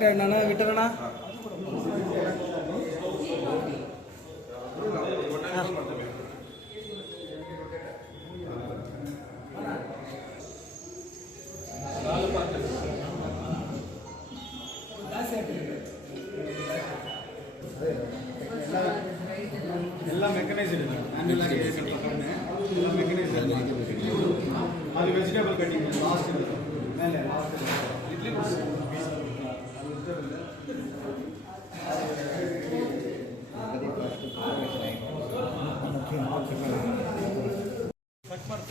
Correct ಅಣ್ಣ ವಿಠಲಣ್ಣ ಎಲ್ಲ mechanise ಇದೆ ಮ್ಯಾನ್ಯಲ್ ಆಗಿ ಕಟ್ಟಿಂಗ್ ಎಲ್ಲ ಮೆಕನೈಸ್ ಅದು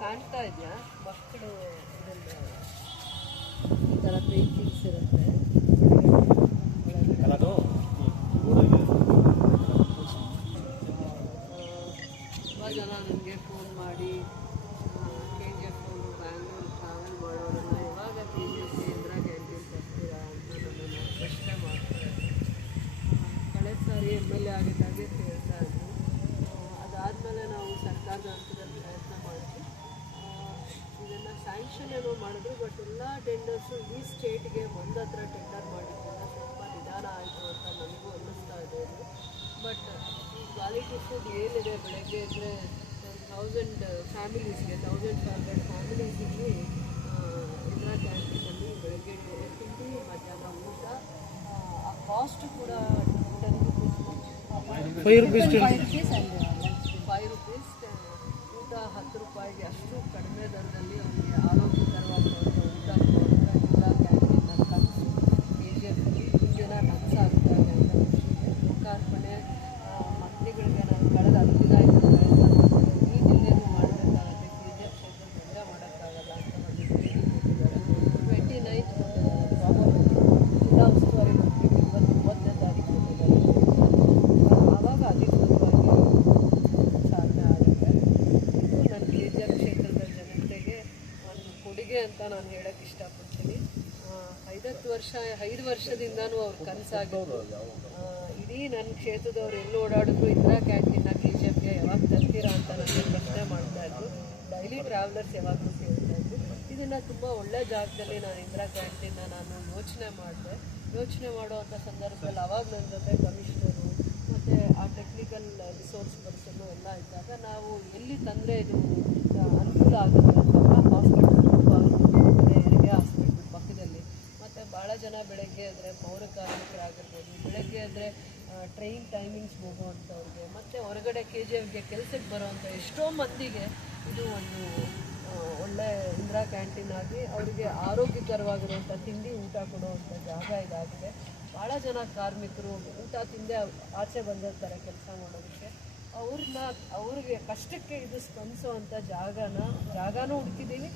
ಕಾಣ್ತಾ ಇದೆಯಾ? ಮಕ್ಕಳು ಇದನ್ನು ಈ ಥರ ಪೇಂಟಿಂಗ್ಸ್ ಇರುತ್ತೆ. ತುಂಬ ಜನ ನನಗೆ ಫೋನ್ ಮಾಡಿ K G F Bangalore travel ಮಾಡೋರೆಲ್ಲ ಯಾವಾಗ K G F Indira canteen ಬರ್ತೀರಾ ಅಂತ ನನ್ನನ್ನು ಪ್ರಶ್ನೆ ಮಾಡ್ತಾರೆ ಕಳೆದ ಸಾರಿ ಎಂ ಎಲ್ ಎ ಆಗಿದ್ದಾಗೆ ಕೇಳ್ತಾ ಇದ್ದರು ಅದಾದಮೇಲೆ ನಾವು ಸರ್ಕಾರದ ಇದನ್ನು ಸ್ಯಾಂಕ್ಷನ್ ಏನೋ ಮಾಡಿದ್ರು ಬಟ್ ಎಲ್ಲ ಟೆಂಡರ್ಸು ಈ ಸ್ಟೇಟ್ಗೆ ಒಂದು ಹತ್ರ ಟೆಂಡರ್ ಮಾಡಿದ್ರಿಂದ ಸ್ವಲ್ಪ ನಿಧಾನ ಆಯಿತು ಅಂತ ನನಗೂ ಅನ್ನಿಸ್ತಾ ಇದೆ ಬಟ್ ಈ ಕ್ವಾಲಿಟಿ ಫುಡ್ ಏನಿದೆ ಬೆಳಗ್ಗೆ ಇದ್ದರೆ ಥೌಸಂಡ್ ಫ್ಯಾಮಿಲೀಸ್ಗೆ ತೌಸಂಡ್ ಫೈವ್ ಹಂಡ್ರೆಡ್ ಫ್ಯಾಮಿಲೀಸಿಗೆ ಇಂದಿರಾ ಕ್ಯಾಂಟೀನಲ್ಲಿ ಬೆಳಗ್ಗೆ ತಿಂಡಿ ಮಧ್ಯಾಹ್ನ ಊಟ ಆ ಕಾಸ್ಟ್ ಕೂಡ ಫೈವ್ ರುಪೀಸ್ ಫೈವ್ ರುಪೀಸ್ ಹತ್ತು ರೂಪಾಯಿಗೆ ಅಷ್ಟು ಕಡಿಮೆ ದರದಲ್ಲಿ ಅವರಿಗೆ ಆರೋಗ್ಯಕರವಾದಂಥ ಊಟ ಕೊಡುವಂಥ ಇಂದಿರಾ ಕ್ಯಾಂಟೀನ್ ಕನಸು ಕೆ ಜಿ ಎಫಲ್ಲಿ ಜನ ಕನಸಾಗ್ತಾ ಇದೆ ಅಂತ ಲೋಕಾರ್ಪಣೆ ಆ, ಮಂತ್ರಿಗಳಿಗೆ ನಾನು ಕಳೆದ ಹತ್ತು ದಿನ ಆಯಿತು ಪ್ರಯತ್ನ ಮಾಡ್ತಿದ್ದೆ ಈ ಜಿಲ್ಲೆನೂ ಮಾಡಬೇಕಾಗುತ್ತೆ ಕೆ ಜಿ ಎಫ್ ಕ್ಷೇತ್ರ ಮೊದಲೇ ಮಾಡೋಕ್ಕಾಗಲ್ಲ ಅಂತ ಒಂದು ಟ್ವೆಂಟಿ ನೈನ್ತ್ ಜಿಲ್ಲಾ ಉಸ್ತುವಾರಿ ಮಂತ್ರಿಗೆ ಇವತ್ತು ಮೂವತ್ತನೇ ತಾರೀಕು ಕೊಟ್ಟಿದ್ದಾರೆ ಆವಾಗ ಅಧಿಕೃತವಾಗಿ ಸಾಧನೆ ಆಗುತ್ತೆ ಇದು ನನ್ನ ಕೆ ಜಿ ಎಫ್ ಕ್ಷೇತ್ರದ ಜನತೆಗೆ ಅಂತ ನಾನು ಹೇಳಕ್ಕೆ ಇಷ್ಟಪಡ್ತೀನಿ. ಐದತ್ತು ವರ್ಷ ಐದು ವರ್ಷದಿಂದನೂ ಅವ್ರ ಕನಸಾಗಿತ್ತು. ಆ, ಇಡೀ ನನ್ನ ಕ್ಷೇತ್ರದವ್ರು ಎಲ್ಲಿ ಓಡಾಡಿದ್ರು ಇಂದಿರಾ ಕ್ಯಾಂಟೀನ್ನ ಕೆ ಜಿ ಎಫ್ಗೆ ಯಾವಾಗ ತರ್ತೀರಾ ಅಂತ ನನಗೆ ಪ್ರಶ್ನೆ ಮಾಡ್ತಾ ಇದ್ರು. ಡೈಲಿ ಟ್ರಾವೆಲರ್ಸ್ ಯಾವಾಗಲೂ ಕೇಳ್ತಾ ಇದ್ರು. ಇದನ್ನು ತುಂಬ ಒಳ್ಳೆ ಜಾಗದಲ್ಲಿ ನಾನು ಇಂದಿರಾ ಕ್ಯಾಂಟೀನ್ನ ನಾನು ಯೋಚನೆ ಮಾಡಿದೆ. ಯೋಚನೆ ಮಾಡುವಂಥ ಸಂದರ್ಭದಲ್ಲಿ ಅವಾಗ ನನ್ನ ಜೊತೆ ಕಮಿಷನರು ಮತ್ತು ಆ ಟೆಕ್ನಿಕಲ್ ರಿಸೋರ್ಸ್ ಪರ್ಸನ್ನು ಎಲ್ಲ ಇದ್ದಾಗ ನಾವು ಎಲ್ಲಿ ತಂದರೆ ಇದು ಅನುಕೂಲ ಆಗುತ್ತೆ ಅಂತ ಹಾಸ್ಪಿಟಲ್ ಹೆರಿಗೆ ಹಾಸ್ಪಿಟಲ್ ಪಕ್ಕದಲ್ಲಿ ಮತ್ತು ಭಾಳ ಜನ ಬೆಳಗ್ಗೆ ಅಂದರೆ ಪೌರ ಕಾರ್ಮಿಕರಾಗಿರ್ಬೋದು ಬೆಳಗ್ಗೆ ಅಂದರೆ ಟ್ರೈನ್ ಟೈಮಿಂಗ್ಸ್ ಹೋಗುವಂಥವ್ರಿಗೆ ಮತ್ತು ಹೊರಗಡೆ ಕೆ ಜಿ ಎಫ್ಗೆ ಕೆಲಸಕ್ಕೆ ಬರೋವಂಥ ಎಷ್ಟೋ ಮಂದಿಗೆ ಇದು ಒಂದು ಒಳ್ಳೆ ಇಂದಿರಾ ಕ್ಯಾಂಟೀನ್ ಆಗಿ ಅವರಿಗೆ ಆರೋಗ್ಯಕರವಾಗಿರುವಂಥ ತಿಂಡಿ ಊಟ ಕೊಡುವಂಥ ಜಾಗ ಇದಾಗಿದೆ. ಭಾಳ ಜನ ಕಾರ್ಮಿಕರು ಊಟ ತಿಂದೆ ಆಚೆ ಬಂದಿರ್ತಾರೆ ಕೆಲಸ ಮಾಡೋದಕ್ಕೆ. ಅವ್ರನ್ನ, ಅವ್ರಿಗೆ ಕಷ್ಟಕ್ಕೆ ಇದು ಸ್ಪಂದಿಸುವಂಥ ಜಾಗನ, ಜಾಗನೂ ಹುಡುಕಿದ್ದೀವಿ.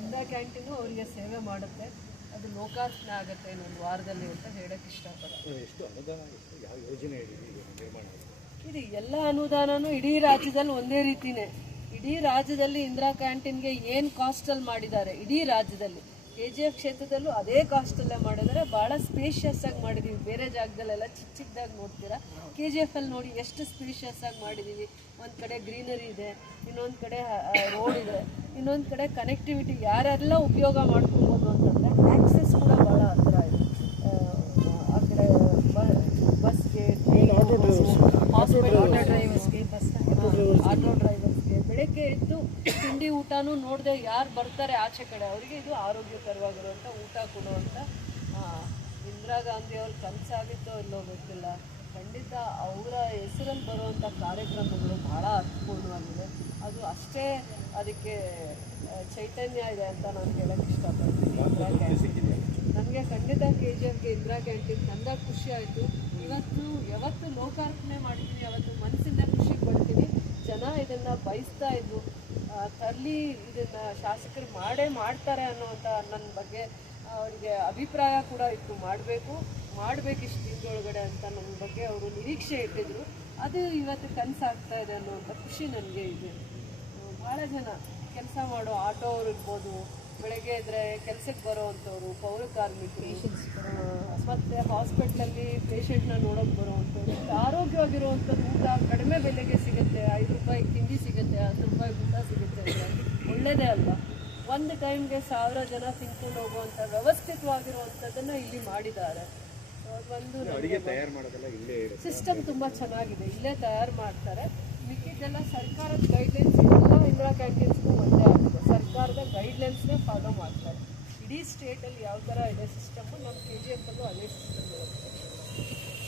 ಇಂದಿರಾ ಕ್ಯಾಂಟೀನು ಅವರಿಗೆ ಸೇವೆ ಮಾಡುತ್ತೆ. ಅದು ಲೋಕಾರ್ಪಣೆ ಆಗುತ್ತೆ ಒಂದು ವಾರದಲ್ಲಿ ಅಂತ ಹೇಳಕ್ಕೆ ಇಷ್ಟಪಡ್ತೀನಿ ಎಷ್ಟು ಅನುದಾನ ಎಷ್ಟು ಯಾವ ಯೋಜನೆ ಇದೆ ಈಗ ನಿರ್ಮಾಣ ಇದು ಎಲ್ಲ ಅನುದಾನನೂ ಇಡೀ ರಾಜ್ಯದಲ್ಲಿ ಒಂದೇ ರೀತಿನೇ. ಇಡೀ ರಾಜ್ಯದಲ್ಲಿ ಇಂದಿರಾ ಕ್ಯಾಂಟೀನ್ಗೆ ಏನು ಕಾಸ್ಟಲ್ಲಿ ಮಾಡಿದ್ದಾರೆ? ಇಡೀ ರಾಜ್ಯದಲ್ಲಿ. ಕೆ ಜಿ ಎಫ್ ಕ್ಷೇತ್ರದಲ್ಲೂ ಅದೇ ಕಾಸ್ಟಲ್ಲೇ ಮಾಡಿದರೆ ಭಾಳ ಸ್ಪೇಷಿಯಸ್ ಆಗಿ ಮಾಡಿದ್ದೀವಿ ಬೇರೆ ಜಾಗದಲ್ಲೆಲ್ಲ ಚಿಕ್ಕ ಚಿಕ್ಕದಾಗಿ ನೋಡ್ತೀರಾ? ಕೆ ಜಿ ಎಫ್ ಅಲ್ಲಿ ನೋಡಿ ಎಷ್ಟು ಸ್ಪೇಷಿಯಸ್ ಆಗಿ ಮಾಡಿದ್ದೀವಿ ಒಂದು ಕಡೆ ಗ್ರೀನರಿ ಇದೆ ಇನ್ನೊಂದು ಕಡೆ ರೋಡ್ ಇದೆ ಇನ್ನೊಂದು ಕಡೆ ಕನೆಕ್ಟಿವಿಟಿ ಯಾರೆಲ್ಲ ಉಪಯೋಗ ಮಾಡ್ಕೊಬೋದು ಅಂತಂದರೆ ಆಕ್ಸೆಸ್ ಕೂಡ ಭಾಳ ಹತ್ರ ಇದೆ ಆ, ಆ ಕಡೆ ಬಸ್ಗೆ ಹಾಸ್ಪಿಟಲ್ ಆಟೋ ಡ್ರೈವರ್ಸ್ಗೆ ಬಸ್ ಆಟೋ ಡ್ರೈವರ್ಸ್ಗೆ ಬೆಳಗ್ಗೆ ಎದ್ದು ನೋಡದೆ ಯಾರು ಬರ್ತಾರೆ ಆಚೆ ಕಡೆ ಅವರಿಗೆ ಇದು ಆರೋಗ್ಯಕರವಾಗಿರುವಂಥ ಊಟ ಕೊಡುವಂಥ ಇಂದಿರಾ ಗಾಂಧಿ ಅವ್ರ ಕನಸಾಗಿತ್ತೋ ಇಲ್ಲೋ ಗೊತ್ತಿಲ್ಲ. ಖಂಡಿತ ಅವರ ಹೆಸರಲ್ಲಿ ಬರುವಂಥ ಕಾರ್ಯಕ್ರಮಗಳು ಭಾಳ ಅರ್ಥಪೂರ್ಣವಾಗಿದೆ. ಅದು ಅಷ್ಟೇ ಅದಕ್ಕೆ ಚೈತನ್ಯ ಇದೆ ಅಂತ ನಾನು ಹೇಳಕ್ಕೆ ಇಷ್ಟಪಡ್ತೀನಿ. ನನಗೆ ಖಂಡಿತ ಕೆ ಜಿ ಎಫ್ಗೆ ಇಂದಿರಾ ಕ್ಯಾಂಟೀನ್ ತಂದಾಗ ಖುಷಿ ಆಯಿತು. ಇವತ್ತು ಯಾವತ್ತು ಲೋಕಾರ್ಪಣೆ ಮಾಡ್ತೀನಿ ಯಾವತ್ತು ಮನಸ್ಸಿಂದ ಖುಷಿ ಪಡ್ತೀನಿ. ಜನ ಇದನ್ನು ಬಯಸ್ತಾ ಇದ್ರು. ಆ, ತರಲಿ ಇದನ್ನು ಶಾಸಕರು ಮಾಡೇ ಮಾಡ್ತಾರೆ ಅನ್ನೋಂಥ ನನ್ನ ಬಗ್ಗೆ ಅವರಿಗೆ ಅಭಿಪ್ರಾಯ ಕೂಡ ಇತ್ತು. ಮಾಡಬೇಕು ಮಾಡಬೇಕು ಇಷ್ಟು ತಿಂಗಳೊಳಗಡೆ ಅಂತ ನನ್ನ ಬಗ್ಗೆ ಅವರು ನಿರೀಕ್ಷೆ ಇಟ್ಟಿದ್ರು. ಅದು ಇವತ್ತು ಕನಸಾಗ್ತಾ ಇದೆ ಅನ್ನೋಂಥ ಖುಷಿ ನನಗೆ ಇದೆ. ಭಾಳ ಜನ ಕೆಲಸ ಮಾಡೋ ಆಟೋ ಅವ್ರು ಇರ್ಬೋದು ಬೆಳಗ್ಗೆ ಇದ್ರೆ ಕೆಲಸಕ್ಕೆ ಬರೋವಂಥವ್ರು ಪೌರ ಕಾರ್ಮಿಕರು ಮತ್ತು ಹಾಸ್ಪಿಟ್ಲಲ್ಲಿ ಪೇಷಂಟ್ನ ನೋಡೋಕೆ ಬರೋವಂಥವ್ರು ಆರೋಗ್ಯವಾಗಿರುವಂಥದ್ದು ಊಟ ಕಡಿಮೆ ಬೆಲೆಗೆ ಸಿಗುತ್ತೆ ಐದು ರೂಪಾಯಿ ತಿಂಡಿ ಸಿಗುತ್ತೆ ಹತ್ತು ರೂಪಾಯಿ ಊಟ ಸಿಗುತ್ತೆ ಒಳ್ಳೆಯದೇ ಒಳ್ಳೇದೇ ಅಲ್ವಾ? ಒಂದು ಟೈಮ್ಗೆ ಸಾವಿರ ಜನ ತಿಂಕೊಂಡು ಹೋಗುವಂಥ ವ್ಯವಸ್ಥಿತವಾಗಿರುವಂಥದ್ದನ್ನು ಇಲ್ಲಿ ಮಾಡಿದ್ದಾರೆ. ಒಂದು ಸಿಸ್ಟಮ್ ತುಂಬ ಚೆನ್ನಾಗಿದೆ ಇಲ್ಲೇ ತಯಾರು ಮಾಡ್ತಾರೆ. ಮಿಕ್ಕಿದ್ದೆಲ್ಲ ಸರ್ಕಾರದ ಗೈಡ್ಲೈನ್ಸ್ ಎಲ್ಲ ಇಂದಿರಾ ಕ್ಯಾಂಟೀನ್ಸ್ಗೂ ಒಂದೇ ಆಗಿದೆ ಸರ್ಕಾರದ ಗೈಡ್ಲೈನ್ಸ್ನೇ ಫಾಲೋ ಮಾಡ್ತಾರೆ. ಇಡೀ ಸ್ಟೇಟಲ್ಲಿ ಯಾವ ಥರ ಇದೆ ಸಿಸ್ಟಮು ನಮ್ಮ ಕೆ ಜಿ ಎಫಲ್ಲೂ ಅದೇ ಸಿಸ್ಟಮ್ ಇರುತ್ತೆ.